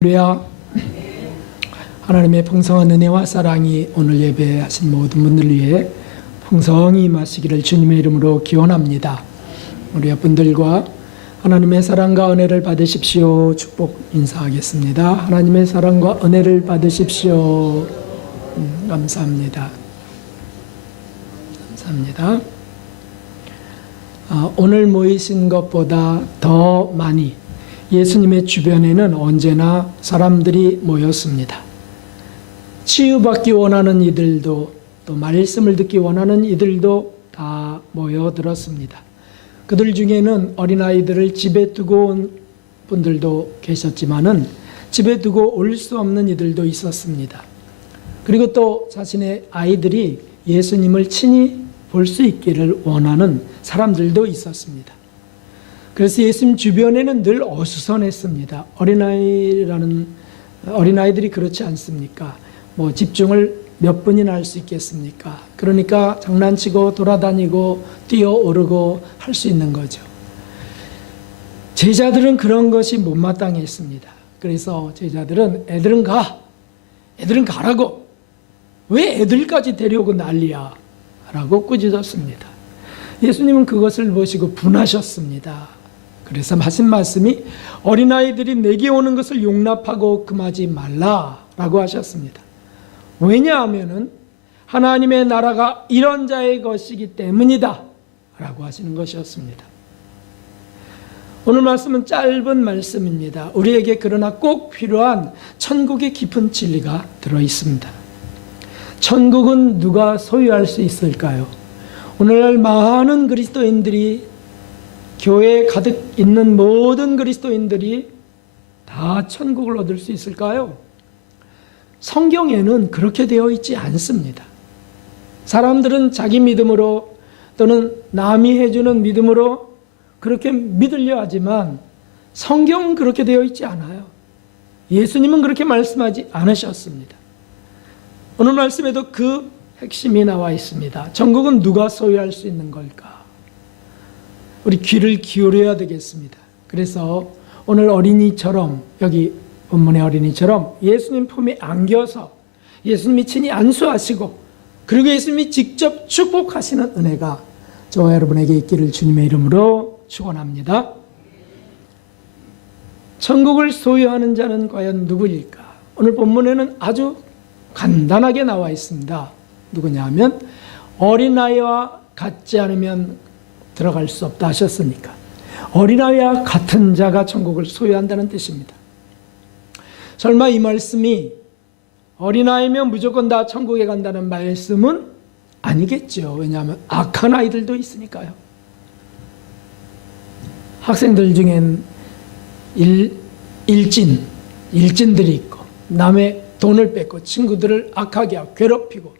할렐루야. 하나님의 풍성한 은혜와 사랑이 오늘 예배하신 모든 분들 위해 풍성히 임하시기를 주님의 이름으로 기원합니다. 우리 분들과 하나님의 사랑과 은혜를 받으십시오. 축복 인사하겠습니다. 하나님의 사랑과 은혜를 받으십시오. 음, 감사합니다. 감사합니다. 아, 오늘 모이신 것보다 더 많이 예수님의 주변에는 언제나 사람들이 모였습니다. 치유받기 원하는 이들도 또 말씀을 듣기 원하는 이들도 다 모여들었습니다. 그들 중에는 어린아이들을 집에 두고 온 분들도 계셨지만은 집에 두고 올 수 없는 이들도 있었습니다. 그리고 또 자신의 아이들이 예수님을 친히 볼 수 있기를 원하는 사람들도 있었습니다. 그래서 예수님 주변에는 늘 어수선했습니다. 어린아이라는 어린아이들이 그렇지 않습니까? 뭐 집중을 몇 분이나 할 수 있겠습니까? 그러니까 장난치고 돌아다니고 뛰어오르고 할 수 있는 거죠. 제자들은 그런 것이 못마땅했습니다. 그래서 제자들은 애들은 가. 애들은 가라고. 왜 애들까지 데려오고 난리야? 라고 꾸짖었습니다. 예수님은 그것을 보시고 분하셨습니다. 그래서 하신 말씀이 어린아이들이 내게 오는 것을 용납하고 금하지 말라라고 하셨습니다. 왜냐하면은 하나님의 나라가 이런 자의 것이기 때문이다 라고 하시는 것이었습니다. 오늘 말씀은 짧은 말씀입니다. 우리에게 그러나 꼭 필요한 천국의 깊은 진리가 들어 있습니다. 천국은 누가 소유할 수 있을까요? 오늘날 많은 그리스도인들이 교회에 가득 있는 모든 그리스도인들이 다 천국을 얻을 수 있을까요? 성경에는 그렇게 되어 있지 않습니다. 사람들은 자기 믿음으로 또는 남이 해주는 믿음으로 그렇게 믿으려 하지만 성경은 그렇게 되어 있지 않아요. 예수님은 그렇게 말씀하지 않으셨습니다. 오늘 말씀에도 그 핵심이 나와 있습니다. 전국은 누가 소유할 수 있는 걸까? 우리 귀를 기울여야 되겠습니다. 그래서 오늘 어린이처럼 여기 본문의 어린이처럼 예수님 품에 안겨서 예수님이 친히 안수하시고 그리고 예수님이 직접 축복하시는 은혜가 저와 여러분에게 있기를 주님의 이름으로 축원합니다. 천국을 소유하는 자는 과연 누구일까? 오늘 본문에는 아주 간단하게 나와 있습니다. 누구냐면 어린아이와 같지 않으면 들어갈 수 없다 하셨으니까 어린아이와 같은 자가 천국을 소유한다는 뜻입니다. 설마 이 말씀이 어린아이면 무조건 다 천국에 간다는 말씀은 아니겠죠. 왜냐하면 악한 아이들도 있으니까요. 학생들 중엔 일, 일진, 일진들이 있고 남의 돈을 뺏고 친구들을 악하게 하고 괴롭히고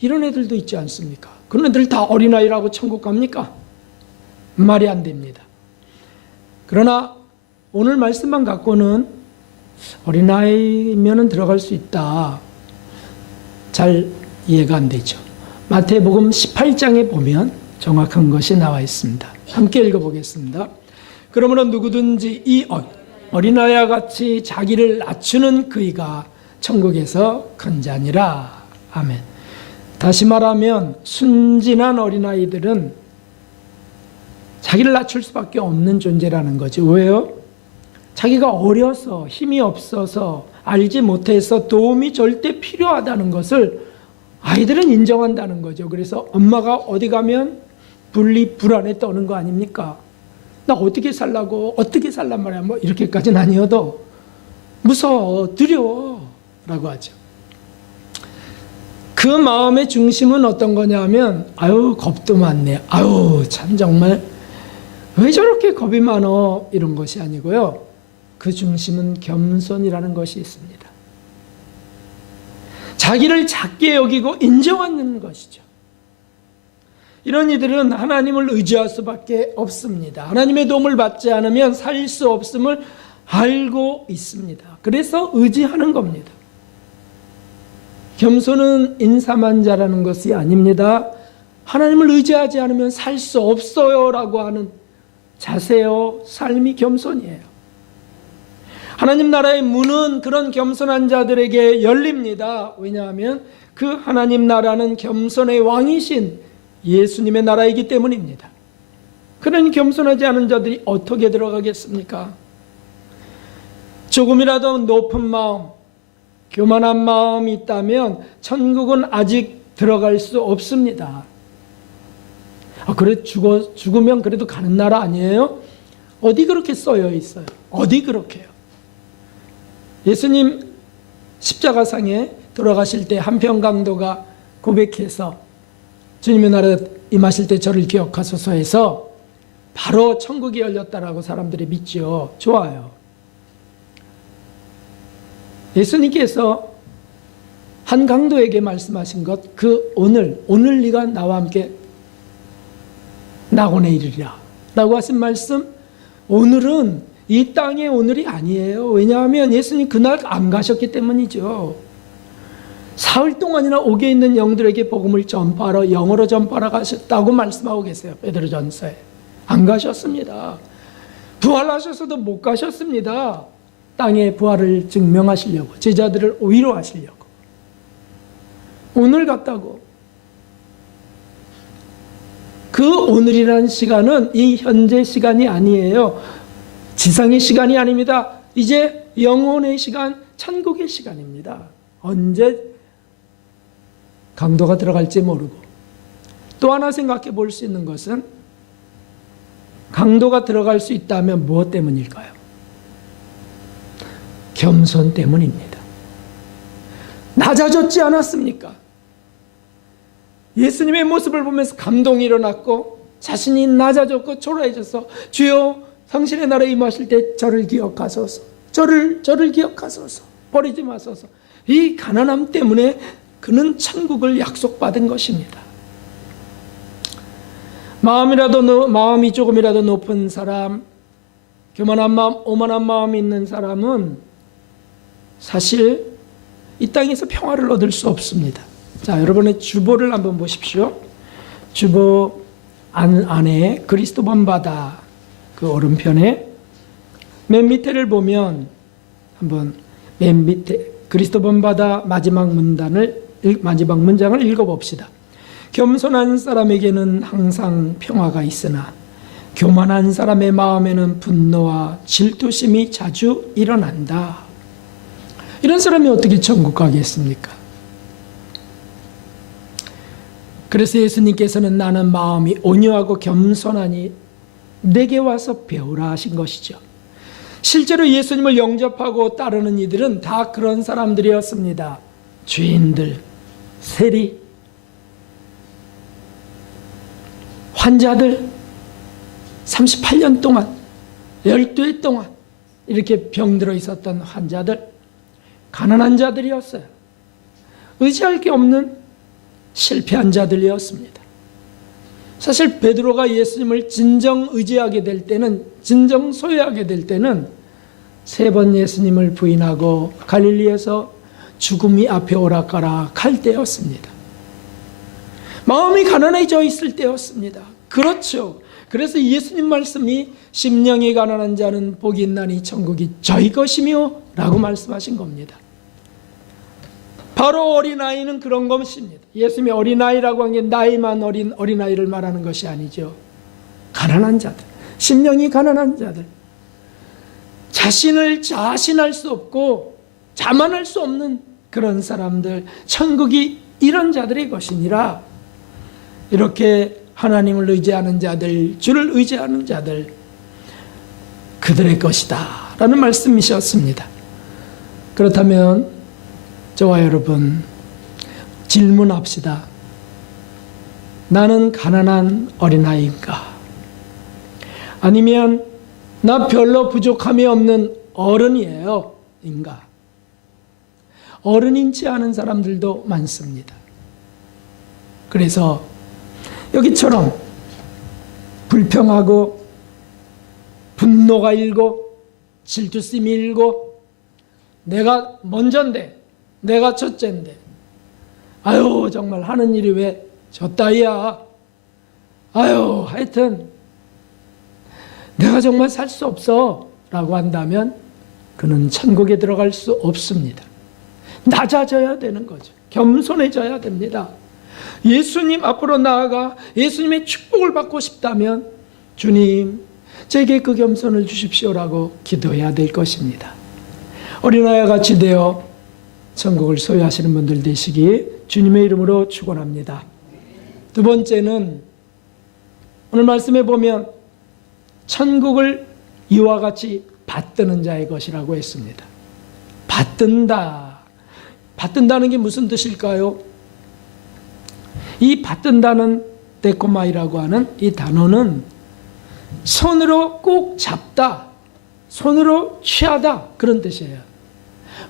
이런 애들도 있지 않습니까? 그런 애들 다 어린아이라고 천국 갑니까? 말이 안 됩니다. 그러나 오늘 말씀만 갖고는 어린아이면은 들어갈 수 있다. 잘 이해가 안 되죠. 마태복음 18장에 보면 정확한 것이 나와 있습니다. 함께 읽어보겠습니다. 그러므로 누구든지 이 어, 어린아이와 같이 자기를 낮추는 그이가 천국에서 큰 자니라. 아멘. 다시 말하면 순진한 어린아이들은 자기를 낮출 수밖에 없는 존재라는 거죠. 왜요? 자기가 어려서 힘이 없어서 알지 못해서 도움이 절대 필요하다는 것을 아이들은 인정한다는 거죠. 그래서 엄마가 어디 가면 분리 불안에 떠는 거 아닙니까? 나 어떻게 살라고 어떻게 살란 말이야 뭐 이렇게까지는 아니어도 무서워 두려워라고 하죠. 그 마음의 중심은 어떤 거냐면 아유 겁도 많네 아유 참 정말 왜 저렇게 겁이 많어? 이런 것이 아니고요. 그 중심은 겸손이라는 것이 있습니다. 자기를 작게 여기고 인정하는 것이죠. 이런 이들은 하나님을 의지할 수밖에 없습니다. 하나님의 도움을 받지 않으면 살 수 없음을 알고 있습니다. 그래서 의지하는 겁니다. 겸손은 인사만자라는 것이 아닙니다. 하나님을 의지하지 않으면 살 수 없어요 라고 하는 자세요, 삶이 겸손이에요. 하나님 나라의 문은 그런 겸손한 자들에게 열립니다. 왜냐하면 그 하나님 나라는 겸손의 왕이신 예수님의 나라이기 때문입니다. 그러니 겸손하지 않은 자들이 어떻게 들어가겠습니까? 조금이라도 높은 마음, 교만한 마음이 있다면 천국은 아직 들어갈 수 없습니다. 아, 그래 죽어 죽으면 그래도 가는 나라 아니에요? 어디 그렇게 써여 있어요? 어디 그렇게요? 예수님 십자가상에 돌아가실 때 한편 강도가 고백해서 주님의 나라 임하실 때 저를 기억하소서 해서 바로 천국이 열렸다라고 사람들이 믿죠. 좋아요. 예수님께서 한 강도에게 말씀하신 것, 그 오늘, 오늘 네가 나와 함께 낙원에 이르리라. 라고 하신 말씀, 오늘은 이 땅의 오늘이 아니에요. 왜냐하면 예수님 그날 안 가셨기 때문이죠. 사흘 동안이나 옥에 있는 영들에게 복음을 전파하러 영어로 전파하러 가셨다고 말씀하고 계세요. 베드로 전서에. 안 가셨습니다. 부활하셔서도 못 가셨습니다. 땅의 부활을 증명하시려고 제자들을 위로하시려고 오늘 갔다고 그 오늘이라는 시간은 이 현재 시간이 아니에요. 지상의 시간이 아닙니다. 이제 영혼의 시간, 천국의 시간입니다. 언제 강도가 들어갈지 모르고 또 하나 생각해 볼 수 있는 것은 강도가 들어갈 수 있다면 무엇 때문일까요? 겸손 때문입니다. 낮아졌지 않았습니까? 예수님의 모습을 보면서 감동이 일어났고 자신이 낮아졌고 초라해져서 주여 당신의 나라에 임하실 때 저를 기억하소서 저를 저를 기억하소서 버리지 마소서 이 가난함 때문에 그는 천국을 약속받은 것입니다. 마음이라도 노- 마음이 조금이라도 높은 사람 교만한 마음 오만한 마음이 있는 사람은 사실 이 땅에서 평화를 얻을 수 없습니다. 자, 여러분의 주보를 한번 보십시오. 주보 안, 안에 그리스도 본바다 그 오른편에 맨 밑에를 보면 한번 맨 밑에 그리스도 본바다 마지막 문단을 읽- 마지막 문장을 읽어봅시다. 겸손한 사람에게는 항상 평화가 있으나 교만한 사람의 마음에는 분노와 질투심이 자주 일어난다. 이런 사람이 어떻게 천국 가겠습니까? 그래서 예수님께서는 나는 마음이 온유하고 겸손하니 내게 와서 배우라 하신 것이죠. 실제로 예수님을 영접하고 따르는 이들은 다 그런 사람들이었습니다. 주인들, 세리, 환자들, 38년 동안, 12해 동안 이렇게 병들어 있었던 환자들, 가난한 자들이었어요. 의지할 게 없는 실패한 자들이었습니다. 사실 베드로가 예수님을 진정 의지하게 될 때는 진정 소유하게 될 때는 세 번 예수님을 부인하고 갈릴리에서 죽음이 앞에 오락가락 할 때였습니다. 마음이 가난해져 있을 때였습니다. 그렇죠. 그래서 예수님 말씀이 심령이 가난한 자는 복이 있나니 천국이 저희 것이며 라고 말씀하신 겁니다. 바로 어린아이는 그런 것입니다. 예수님이 어린아이라고 한 게 나이만 어린 어린아이를 말하는 것이 아니죠. 가난한 자들, 심령이 가난한 자들, 자신을 자신할 수 없고 자만할 수 없는 그런 사람들, 천국이 이런 자들의 것이니라 이렇게 하나님을 의지하는 자들, 주를 의지하는 자들, 그들의 것이다. 라는 말씀이셨습니다. 그렇다면 저와 여러분 질문합시다. 나는 가난한 어린아이인가? 아니면 나 별로 부족함이 없는 어른이에요. 인가? 어른인지 않은 사람들도 많습니다. 그래서 여기처럼 불평하고 분노가 일고 질투심이 일고 내가 먼저인데 내가 첫째인데 아유 정말 하는 일이 왜 저 따위야 아유 하여튼 내가 정말 살 수 없어 라고 한다면 그는 천국에 들어갈 수 없습니다. 낮아져야 되는 거죠. 겸손해져야 됩니다. 예수님 앞으로 나아가 예수님의 축복을 받고 싶다면 주님, 제게 그 겸손을 주십시오라고 기도해야 될 것입니다. 어린아이와 같이 되어 천국을 소유하시는 분들 되시기 주님의 이름으로 축원합니다. 두 번째는 오늘 말씀에 보면 천국을 이와 같이 받드는 자의 것이라고 했습니다. 받든다. 받든다는 게 무슨 뜻일까요? 이 받든다는 데코마이라고 하는 이 단어는 손으로 꼭 잡다, 손으로 취하다 그런 뜻이에요.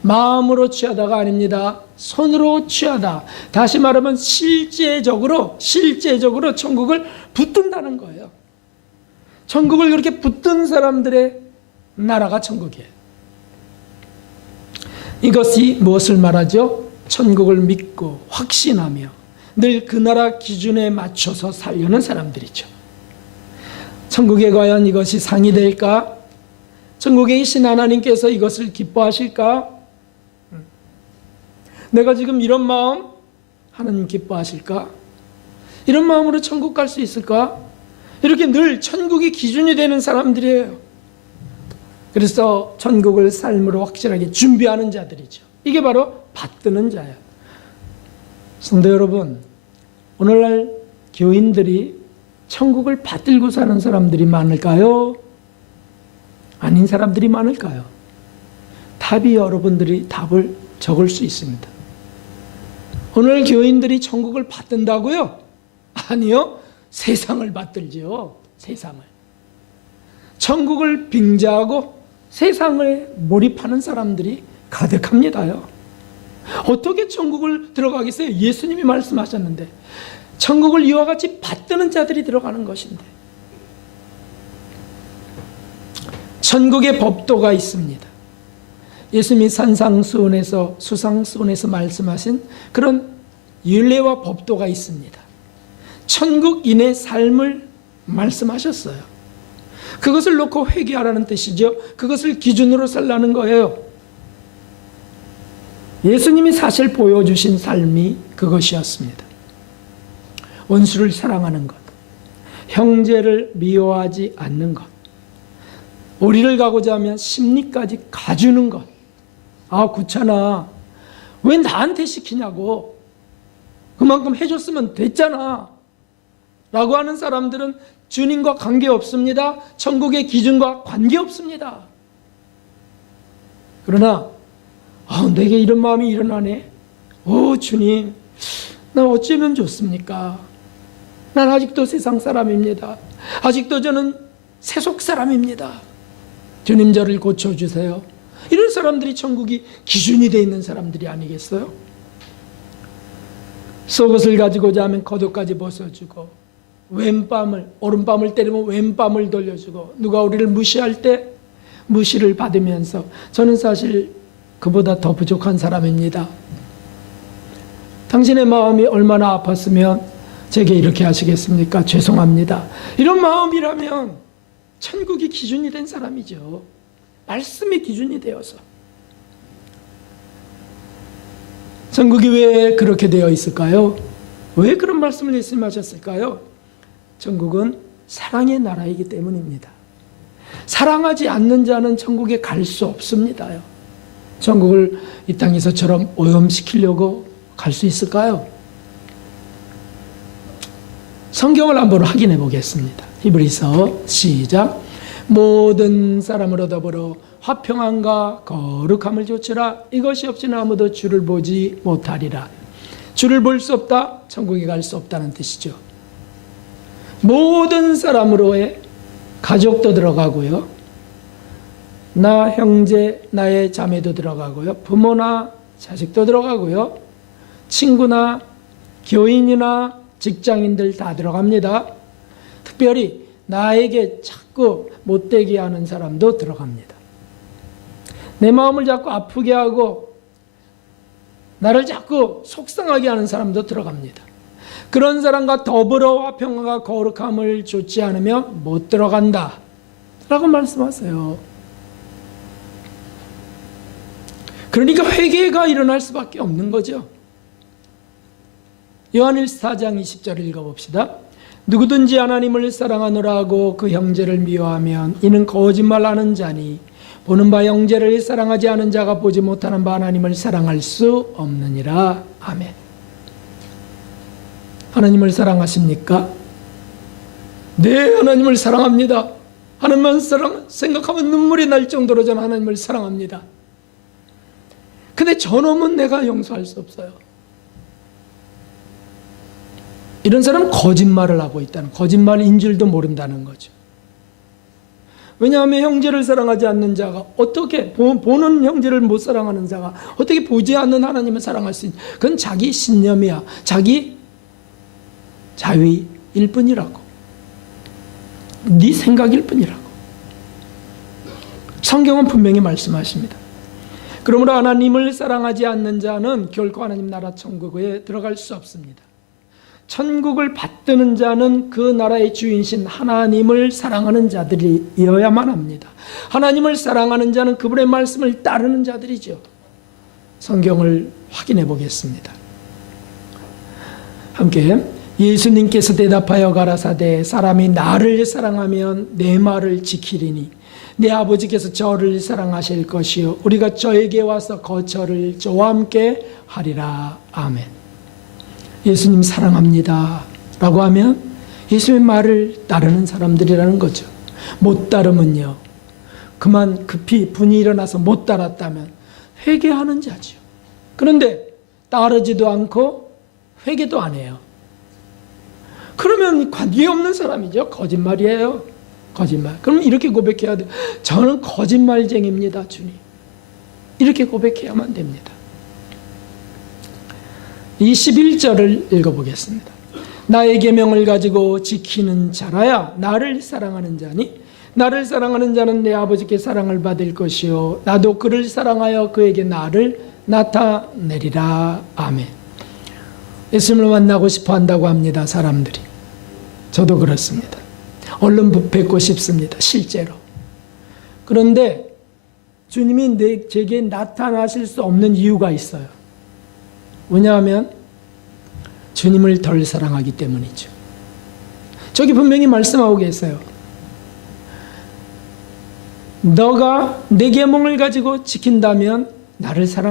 마음으로 취하다가 아닙니다. 손으로 취하다. 다시 말하면 실제적으로 실제적으로 천국을 붙든다는 거예요. 천국을 그렇게 붙든 사람들의 나라가 천국이에요. 이것이 무엇을 말하죠? 천국을 믿고 확신하며 늘 그 나라 기준에 맞춰서 살려는 사람들이죠. 천국에 과연 이것이 상이 될까? 천국에 계신 하나님께서 이것을 기뻐하실까? 내가 지금 이런 마음 하나님 기뻐하실까? 이런 마음으로 천국 갈 수 있을까? 이렇게 늘 천국이 기준이 되는 사람들이에요. 그래서 천국을 삶으로 확실하게 준비하는 자들이죠. 이게 바로 받드는 자예요. 성도 여러분, 오늘날 교인들이 천국을 받들고 사는 사람들이 많을까요? 아닌 사람들이 많을까요? 답이 여러분들이 답을 적을 수 있습니다. 오늘 교인들이 천국을 받든다고요? 아니요. 세상을 받들지요. 세상을. 천국을 빙자하고 세상에 몰입하는 사람들이 가득합니다요. 어떻게 천국을 들어가겠어요? 예수님이 말씀하셨는데 천국을 이와 같이 받드는 자들이 들어가는 것인데 천국의 법도가 있습니다. 예수님이 산상수훈에서 수상수훈에서 말씀하신 그런 윤례와 법도가 있습니다. 천국인의 삶을 말씀하셨어요. 그것을 놓고 회개하라는 뜻이죠. 그것을 기준으로 살라는 거예요. 예수님이 사실 보여주신 삶이 그것이었습니다. 원수를 사랑하는 것, 형제를 미워하지 않는 것, 우리를 가고자 하면 심리까지 가주는 것. 아, 구차나. 왜 나한테 시키냐고. 그만큼 해줬으면 됐잖아. 라고 하는 사람들은 주님과 관계 없습니다. 천국의 기준과 관계 없습니다. 그러나, 아, 내게 이런 마음이 일어나네. 오, 주님, 나 어쩌면 좋습니까? 난 아직도 세상 사람입니다. 아직도 저는 세속 사람입니다. 주님 저를 고쳐주세요. 이런 사람들이 천국이 기준이 되어 있는 사람들이 아니겠어요? 속옷을 가지고자 하면 겉옷까지 벗어주고 왼밤을 오른밤을 때리면 왼밤을 돌려주고 누가 우리를 무시할 때 무시를 받으면서 저는 사실 그보다 더 부족한 사람입니다. 당신의 마음이 얼마나 아팠으면 제게 이렇게 하시겠습니까? 죄송합니다. 이런 마음이라면 천국이 기준이 된 사람이죠. 말씀이 기준이 되어서. 천국이 왜 그렇게 되어 있을까요? 왜 그런 말씀을 예수님 하셨을까요? 천국은 사랑의 나라이기 때문입니다. 사랑하지 않는 자는 천국에 갈 수 없습니다요. 천국을 이 땅에서처럼 오염시키려고 갈 수 있을까요? 성경을 한번 확인해 보겠습니다. 히브리서 시작. 모든 사람으로 더불어 화평함과 거룩함을 조치라. 이것이 없이는 아무도 주를 보지 못하리라. 주를 볼 수 없다. 천국에 갈 수 없다는 뜻이죠. 모든 사람으로의 가족도 들어가고요. 나 형제, 나의 자매도 들어가고요. 부모나 자식도 들어가고요. 친구나 교인이나 직장인들 다 들어갑니다. 특별히 나에게 자꾸 못되게 하는 사람도 들어갑니다. 내 마음을 자꾸 아프게 하고 나를 자꾸 속상하게 하는 사람도 들어갑니다. 그런 사람과 더불어 화평과 거룩함을 좋지 않으면 못 들어간다. 라고 말씀하세요. 그러니까 회개가 일어날 수밖에 없는 거죠. 요한일서 4장 20절 읽어봅시다. 누구든지 하나님을 사랑하노라 하고 그 형제를 미워하면 이는 거짓말하는 자니 보는 바 형제를 사랑하지 않은 자가 보지 못하는 바 하나님을 사랑할 수 없느니라. 아멘. 하나님을 사랑하십니까? 네, 하나님을 사랑합니다. 하나님만 사랑 생각하면 눈물이 날 정도로 저는 하나님을 사랑합니다. 근데 저놈은 내가 용서할 수 없어요. 이런 사람은 거짓말을 하고 있다는 거짓말인 줄도 모른다는 거죠. 왜냐하면 형제를 사랑하지 않는 자가 어떻게 보- 보는 형제를 못 사랑하는 자가 어떻게 보지 않는 하나님을 사랑할 수 있냐? 그건 자기 신념이야. 자기 자위일 뿐이라고. 네 생각일 뿐이라고. 성경은 분명히 말씀하십니다. 그러므로 하나님을 사랑하지 않는 자는 결코 하나님 나라 천국에 들어갈 수 없습니다. 천국을 받드는 자는 그 나라의 주인신 하나님을 사랑하는 자들이어야만 합니다. 하나님을 사랑하는 자는 그분의 말씀을 따르는 자들이죠. 성경을 확인해 보겠습니다. 함께 예수님께서 대답하여 가라사대 사람이 나를 사랑하면 내 말을 지키리니 내 아버지께서 저를 사랑하실 것이요 우리가 저에게 와서 거처를 저와 함께 하리라 아멘. 예수님 사랑합니다. 라고 하면 예수님의 말을 따르는 사람들이라는 거죠. 못 따르면요. 그만 급히 분이 일어나서 못 따랐다면 회개하는 자죠. 그런데 따르지도 않고 회개도 안 해요. 그러면 관계 없는 사람이죠. 거짓말이에요. 거짓말. 그럼 이렇게 고백해야 돼. 저는 거짓말쟁입니다, 주님. 이렇게 고백해야만 됩니다. 21절을 읽어보겠습니다. 나의 계명을 가지고 지키는 자라야 나를 사랑하는 자니 나를 사랑하는 자는 내 아버지께 사랑을 받을 것이요 나도 그를 사랑하여 그에게 나를 나타내리라 아멘. 예수님을 만나고 싶어 한다고 합니다 사람들이. 저도 그렇습니다. 얼른 뵙고 싶습니다 실제로. 그런데 주님이 내, 제게 나타나실 수 없는 이유가 있어요. 왜냐하면 주님을 덜 사랑하기 때문이죠. 저기 분명히 말씀하고 계세요. 너가 내 계명을 가지고 지킨다면 나를 사랑